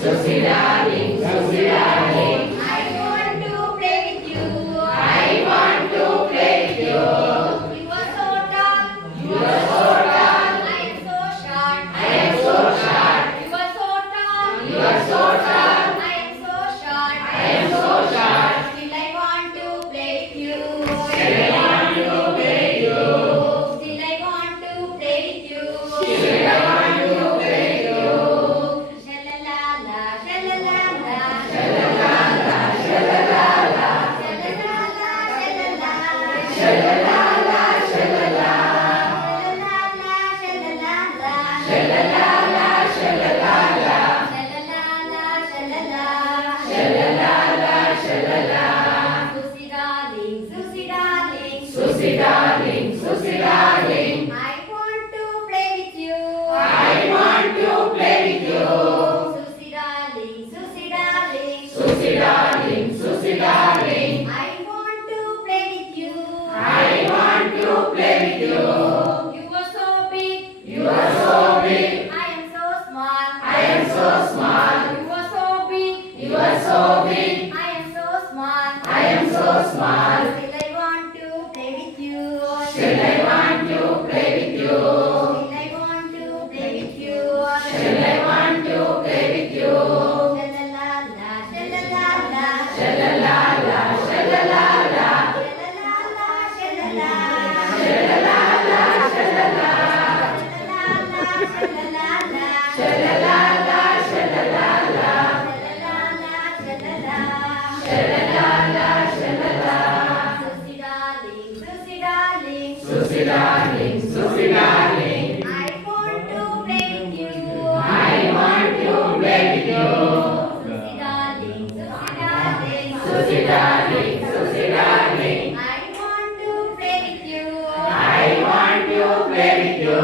Susie darling, Susie darling, I want to play with you. I want to play with you. You are so tall, you are so tall. I am so short, I am so short. You are so tall, you are so tall. I am so short, I am so short. Still I want to play with you. Still I want to play with you. Still I want to play with you. Still I want to play with you. Susie darling, Susie darling, I want to play with you. I want to play with you. Susie darling, Susie darling, Susie darling, Susie darling, I want to play with you. I want to play with you. You are so big, you are so big. I am so small, I am so small. You are so big, you are so big. I am so small, I am so small. Still I want to play with you. Still I want to play with you. Still I want to play with you. Shalalala, shalalala, shalalala, shalalala, shalalala, shalalala, shalalala, Susie darling, Susie darling, I want to play with you. I want to play with you. Susie darling, Susie darling, Susie darling, I want to play with you. I want to play with you.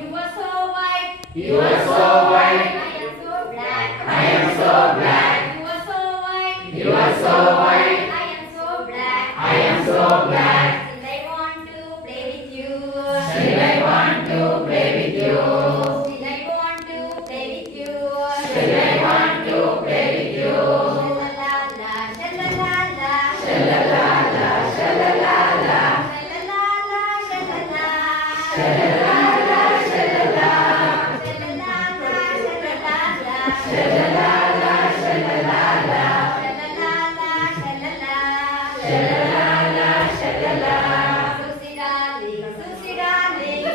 You are so white, you are so white. I am so black, I am so black. You are so white, you are so white. I am so black, I am so black. Still I want to play with you. Still I want to play with you. Still I want to play with you. Shalalala, shalalala, shalalala, shalalala, shalalala, shalalala, shalalala, shalalala, shalalala, shalalala.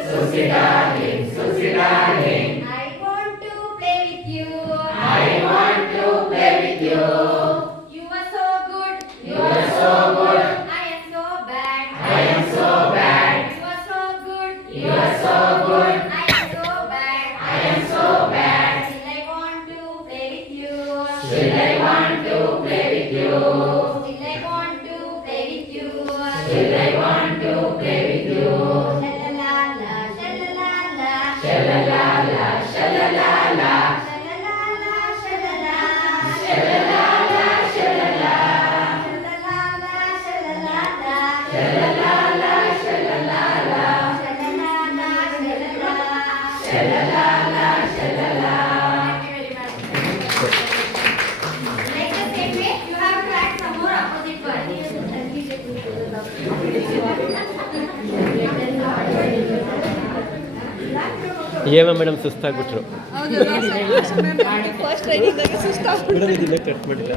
Susie darling, Susie darling, I want to play with you. I want to play with you. You are so good, you are so good. I am so bad, I am so bad. You are so good, you are so good. I am so bad, I am so bad. Still I want to play with you. Still I want to play with you. Still I want to play with you. Still I want to play with you. Shalalala, shalalala, shalalala, shalalala, shalalala, shalalala, shalalala. Like the same way, you have to add some more opposite words. ಏಮ madam ಸುಸ್ತಾಗ್ಬಿಟ್ರು. First training ಸುಸ್ತಾಗ್ಬಿಟ್ರು. Madam ಇದನ್ನ cut ಮಾಡಿಲ್ಲ.